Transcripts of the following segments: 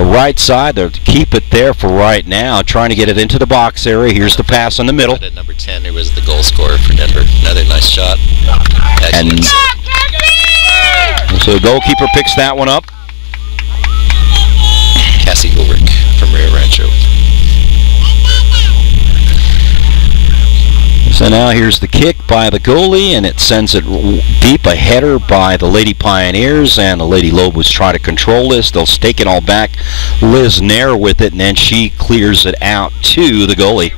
right side. They'll keep it there for right now, trying to get it into the box area. Here's the pass in the middle. At number 10, who was the goal scorer for Denver. Another nice shot. And so the goalkeeper picks that one up. Cassie Ulrich from Rio Rancho. So now here's the kick by the goalie, and it sends it deep, a header by the Lady Pioneers, and the Lady Lobos try to control this. They'll stake it all back. Liz Nair with it, and then she clears it out to the goalie.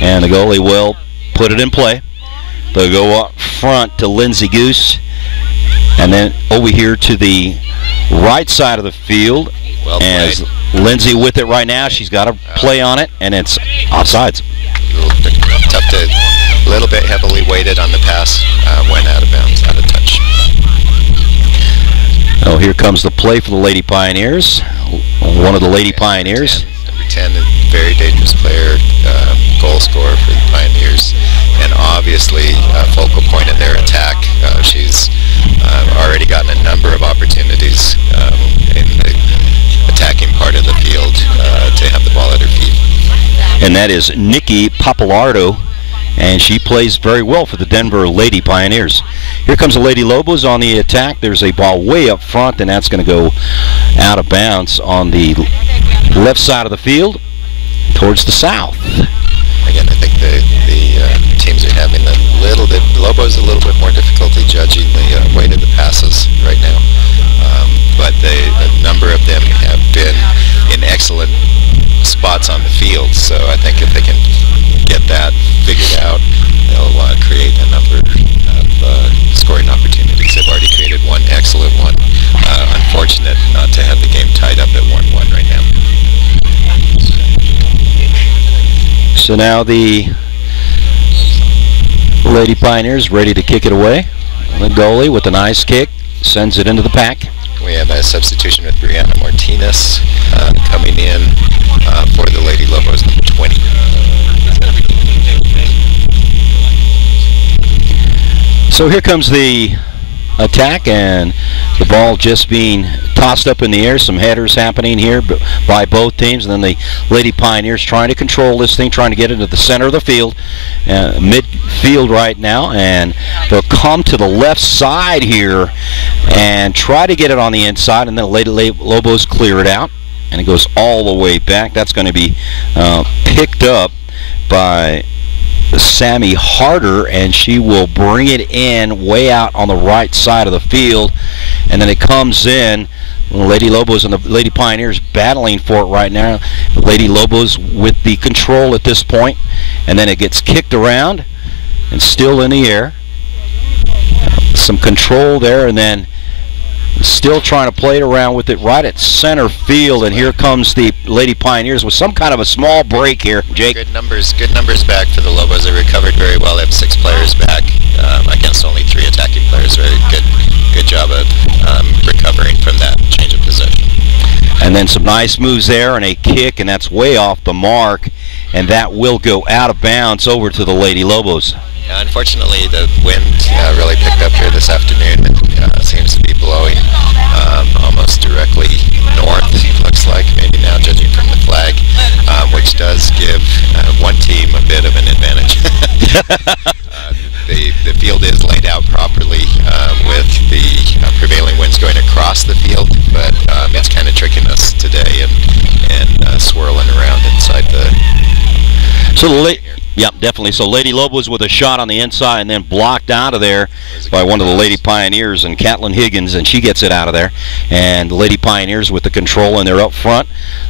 And the goalie will put it in play. They'll go up front to Lindsay Goose, and then over here to the right side of the field. Well as Lindsay with it right now. She's got a play on it, and it's offsides. Tough to, a little bit heavily weighted on the pass, went out of bounds, out of touch. Oh, here comes the play for the Lady Pioneers. One of the Lady Pioneers. Number 10, a very dangerous player, goal scorer for the Pioneers, and obviously a focal point in their attack. She's already gotten a number of opportunities in the attacking part of the field to have the ball at her feet. And that is Nikki Papalardo, and she plays very well for the Denver Lady Pioneers. Here comes the Lady Lobos on the attack. There's a ball way up front, and that's going to go out of bounds on the left side of the field towards the south. Again, I think the teams are having a little bit, Lobos a little bit more difficulty judging the weight of the passes right now. But a number of them have been in excellent spots on the field, so I think if they can get that figured out, they'll create a number of scoring opportunities. They've already created one excellent one. Unfortunate not to have the game tied up at 1-1 right now. So now the Lady Pioneers ready to kick it away. The goalie with a nice kick sends it into the pack. We have a substitution with Brianna Martinez coming in for the Lady Lobos, number 20. So here comes the attack, and the ball just being tossed up in the air. Some headers happening here by both teams, and then the Lady Pioneers trying to control this thing, trying to get into the center of the field, midfield right now, and they'll come to the left side here and try to get it on the inside, and then the Lady Lobos clear it out, and it goes all the way back. That's going to be picked up by Sammy Harder, and she will bring it in way out on the right side of the field, and then it comes in. Lady Lobos and the Lady Pioneers battling for it right now. Lady Lobos with the control at this point, and then it gets kicked around and still in the air. Some control there, and then still trying to play it around with it right at center field, and here comes the Lady Pioneers with some kind of a small break here, Jake. Good numbers back for the Lobos. They recovered very well. They have 6 players back against only 3 attacking players. Very good job of recovering from that change of possession. And then some nice moves there and a kick, and that's way off the mark, and that will go out of bounds over to the Lady Lobos. Unfortunately, the wind really picked up here this afternoon. It seems to be blowing almost directly north, it looks like, maybe now judging from the flag, which does give one team a bit of an advantage. The field is laid out properly with the prevailing winds going across the field, but it's kind of tricking us today and swirling around inside the... Yep, definitely. So Lady Lobos with a shot on the inside and then blocked out of there by one of the Lady Pioneers, and Catlin Higgins, and she gets it out of there. And the Lady Pioneers with the control, and they're up front.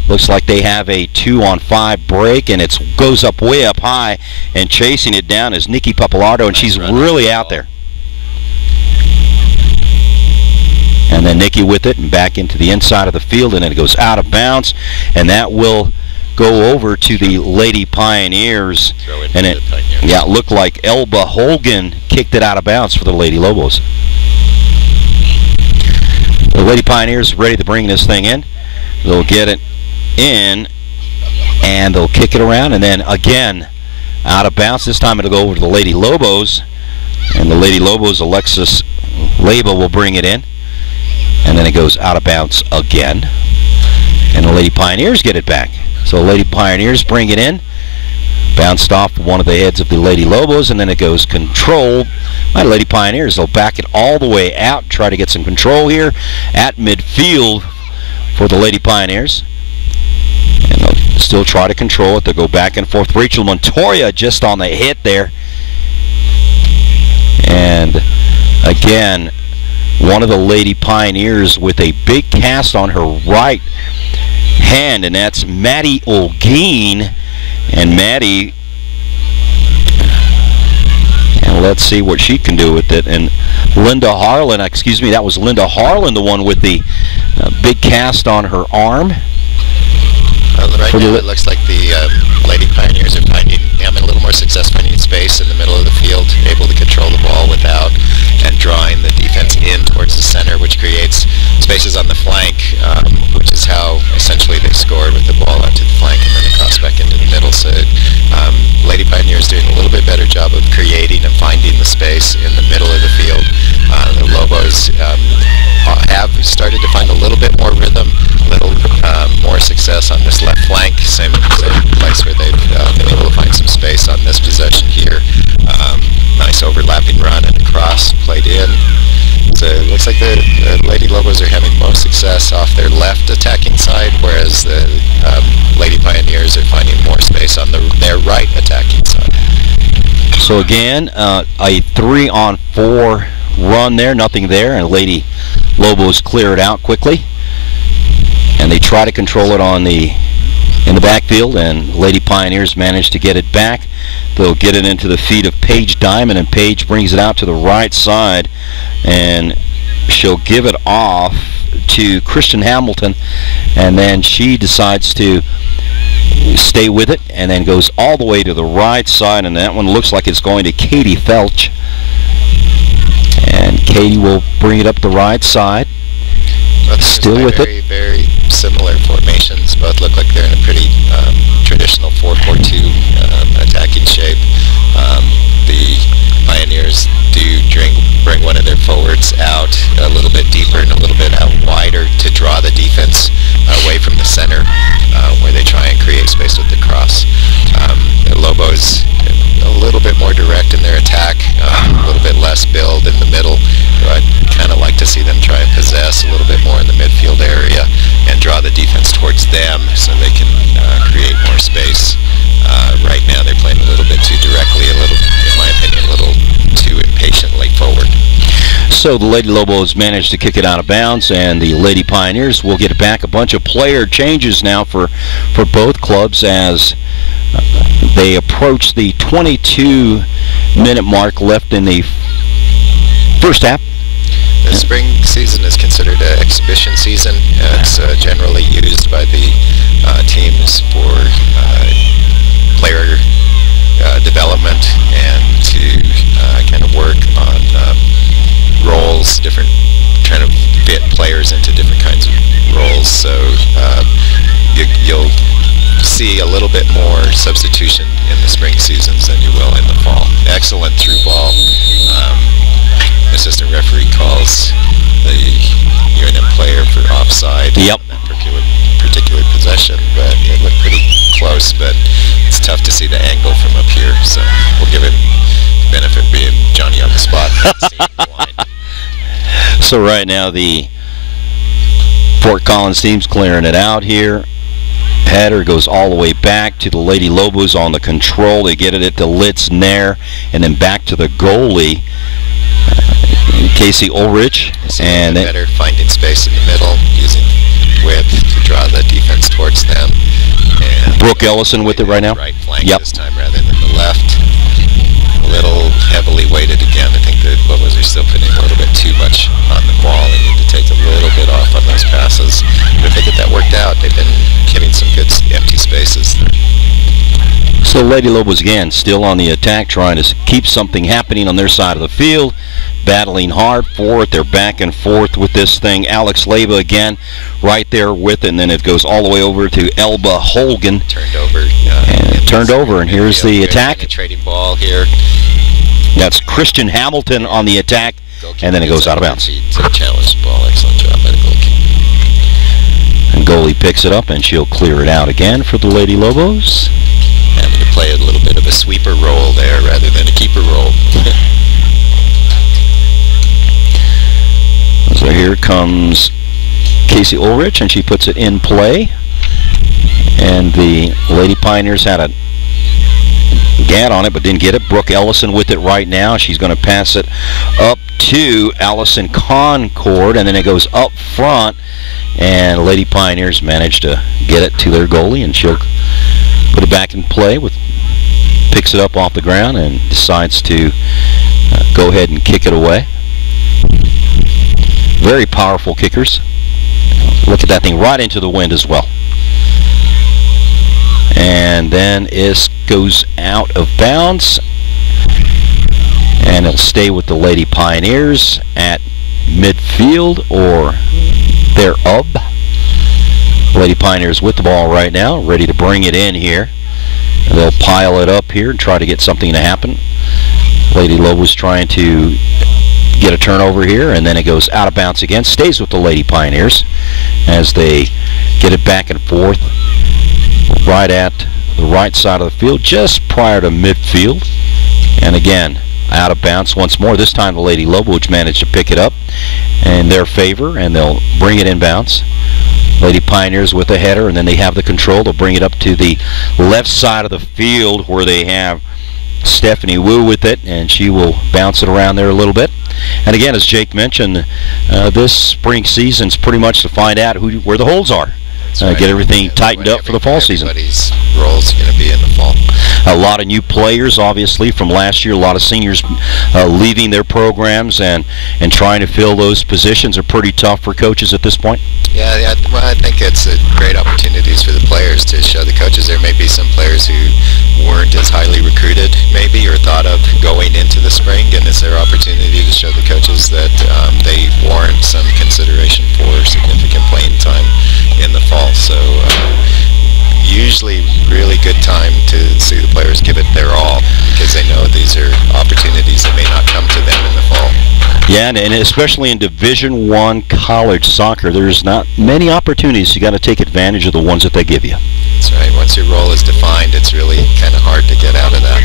Looks like they have a 2-on-5 break, and it goes up way up high, and chasing it down is Nikki Papalardo, and she's really out there. And then Nikki with it and back into the inside of the field, and then it goes out of bounds, and that will go over to the Lady Pioneers, and it looked like Elba Holgan kicked it out of bounds for the Lady Lobos. The Lady Pioneers ready to bring this thing in. They'll get it in, and they'll kick it around, and then again out of bounds. This time it'll go over to the Lady Lobos, and the Lady Lobos, Alexis Leba, will bring it in, and then it goes out of bounds again. And the Lady Pioneers get it back. So Lady Pioneers bring it in. Bounced off one of the heads of the Lady Lobos, and then it goes controlled by Lady Pioneers. They'll back it all the way out, try to get some control here at midfield for the Lady Pioneers. And they'll still try to control it. They'll go back and forth. Rachel Montoya just on the hit there. And again, one of the Lady Pioneers with a big cast on her right hand, and that's Maddie Olguin. And Maddie, and let's see what she can do with it. And Linda Harlan, excuse me, that was Linda Harlan, the one with the big cast on her arm. Right now it looks like the Lady Pioneers are having a little more success finding space in the middle of the field, able to control the ball without and drawing the defense in towards the center, which creates spaces on the flank, which is how essentially they scored with the ball out to the flank and then across back into the middle. So Lady Pioneers doing a little bit better job of creating and finding the space in the middle of the field. The Lobos have started to find a little bit more rhythm, a little more success on this left flank, same place where they've been able to find some space on this possession here. Nice overlapping run and a cross played in. So it looks like the Lady Lobos are having most success off their left attacking side, whereas the Lady Pioneers are finding more space on their right attacking side. So again, a 3-on-4 run there, nothing there, and Lady Lobos clear it out quickly. And they try to control it in the backfield, and Lady Pioneers manage to get it back. They'll get it into the feet of Paige Diamond, and Paige brings it out to the right side, and she'll give it off to Kristen Hamilton, and then she decides to stay with it and then goes all the way to the right side, and that one looks like it's going to Katie Felch. And Katie will bring it up the right side. Still with it. Very similar formations. Both look like they're in a pretty traditional 4-4-2 attacking shape. The Pioneers do bring one of their forwards out a little bit deeper and a little bit out wider to draw the defense away from the center, where they try and create space with the cross. The Lobos a little bit more direct in their attack, a little bit less build in the middle. I'd kind of like to see them try and possess a little bit more in the midfield area and draw the defense towards them so they can create more space. Right now they're playing a little bit too directly, a little, in my opinion, a little too impatiently forward. So the Lady Lobos managed to kick it out of bounds, and the Lady Pioneers will get it back. A bunch of player changes now for both clubs as they approach the 22-minute mark left in the first half. The spring season is considered an exhibition season. It's generally used by the teams for player development and to kind of work on roles, trying to fit players into different kinds of roles. So you'll see a little bit more substitution in the spring seasons than you will in the fall. Excellent through ball. Assistant referee calls the UNM player for offside. Yep. On that particular possession, but it looked pretty close, but it's tough to see the angle from up here, so we'll give him benefit being Johnny on the spot. So right now the Fort Collins team's clearing it out here. Header goes all the way back to the Lady Lobos on the control. They get it at the Litz Nair, and then back to the goalie, Casey Ulrich. And better finding space in the middle, using width to draw the defense towards them. And Brooke Ellison with it right now. Right flank this time rather than the left. A little heavily weighted again. I think the Lobos are still putting a little bit too much on the ball. They need to take a little bit off on those passes. But if they get that worked out, they've been getting some good empty spaces. So Lady Lobos again still on the attack, trying to keep something happening on their side of the field, battling hard for it. They're back and forth with this thing. Alex Leyva again right there with it, and then it goes all the way over to Elba Holgan. Turned over. And here's the attack. Trading ball here. That's Christian Hamilton on the attack, and then it goes out of bounds. To challenge the ball. Excellent job by the goalkeeper. And goalie picks it up, and she'll clear it out again for the Lady Lobos. Having to play a little bit of a sweeper role there rather than a keeper role. So here comes Casey Ulrich, and she puts it in play. And the Lady Pioneers had a gad on it, but didn't get it. Brooke Ellison with it right now. She's going to pass it up to Allison Concord, and then it goes up front. And Lady Pioneers managed to get it to their goalie, and she'll put it back in play. Picks it up off the ground and decides to go ahead and kick it away. Very powerful kickers. Look at that thing right into the wind as well. And then it goes out of bounds, and it'll stay with the Lady Pioneers at midfield or thereof. Lady Pioneers with the ball right now, ready to bring it in here. They'll pile it up here and try to get something to happen. Lady Lobos trying to get a turnover here, and then it goes out of bounds again. Stays with the Lady Pioneers as they get it back and forth right at the right side of the field, just prior to midfield. And again, out of bounds once more. This time the Lady Lobos managed to pick it up in their favor, and they'll bring it inbounds. Lady Pioneers with a header, and then they have the control. They'll bring it up to the left side of the field where they have Stephanie Wu with it, and she will bounce it around there a little bit. And again, as Jake mentioned, this spring season's pretty much to find out where the holes are. Right. Get everything tightened up for the fall season. Everybody's role's going to be in the fall. A lot of new players, obviously, from last year. A lot of seniors leaving their programs and trying to fill those positions are pretty tough for coaches at this point. Yeah, well, I think it's great opportunities for the players to show the coaches. There may be some players who weren't as highly recruited, maybe, or thought of going into the spring, and it's their opportunity to show the coaches that they warrant some consideration for significant playing time in the fall. So usually really good time to see the players give it their all, because they know these are opportunities that may not come to them in the fall. Yeah, and especially in Division I college soccer, there's not many opportunities. You got to take advantage of the ones that they give you. That's right. Once your role is defined, it's really kind of hard to get out of that.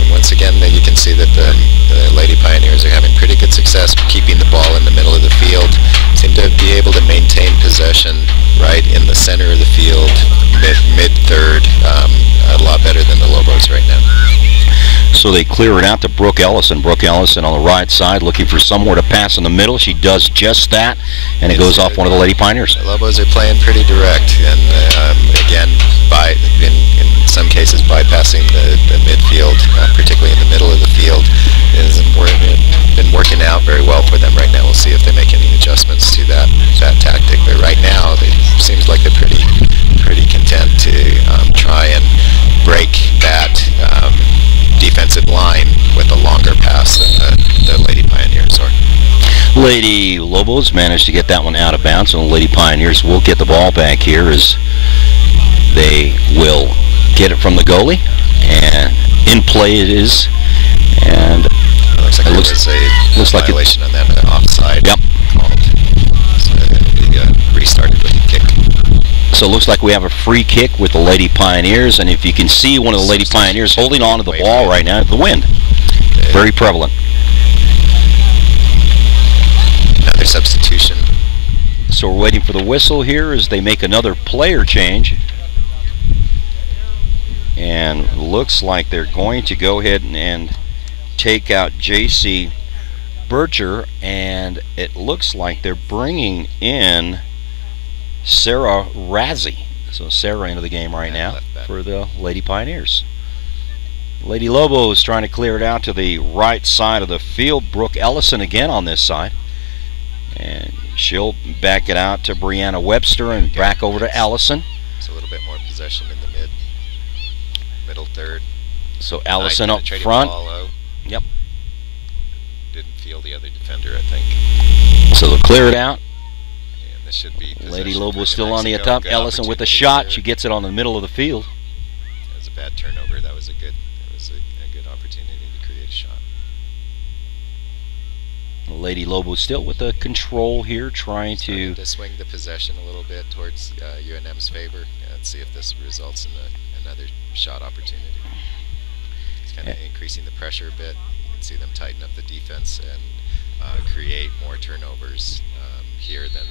And once again, you can see that the Lady Pioneers are having pretty good success keeping the ball in the middle of the field. Seem to be able to maintain possession right in the center of the field, mid-third, a lot better than the Lobos right now. So they clear it out to Brooke Ellison. Brooke Ellison on the right side looking for somewhere to pass in the middle. She does just that, and it goes off one of the Lady Pioneers. The Lobos are playing pretty direct, and again, in some cases bypassing the midfield, particularly in the middle of the field, has been working out very well for them right now. We'll see if they make any adjustments to that tactic. But right now, it seems like they're pretty content to try and break that defensive line with a longer pass than the Lady Pioneers are. Lady Lobos managed to get that one out of bounds, and the Lady Pioneers will get the ball back here as they will get it from the goalie, and in play it is, and it looks like a violation on that offside. Yep. Called. So we restarted with a kick. So it looks like we have a free kick with the Lady Pioneers, and if you can see one of the Lady Pioneers holding on to the ball right now, the wind. Very prevalent. Another substitution. So we're waiting for the whistle here as they make another player change. And looks like they're going to go ahead and take out J.C. Bircher, and it looks like they're bringing in Sarah Razzie. So Sarah into the game right now for the Lady Pioneers. Lady Lobos trying to clear it out to the right side of the field. Brooke Ellison again on this side. And she'll back it out to Brianna Webster and back over to Allison. It's a little bit more possession in the middle third. So Allison up front. Yep. Didn't feel the other defender, I think. So they'll clear it out. And this should be Lady Lobos still on the top. Ellison with a shot. She gets it on the middle of the field. That was a bad turnover. That was a good opportunity to create a shot. Lady Lobos still with the control here, trying to swing the possession a little bit towards UNM's favor, and see if this results in another shot opportunity. It's kind of increasing the pressure a bit. You can see them tighten up the defense and create more turnovers here than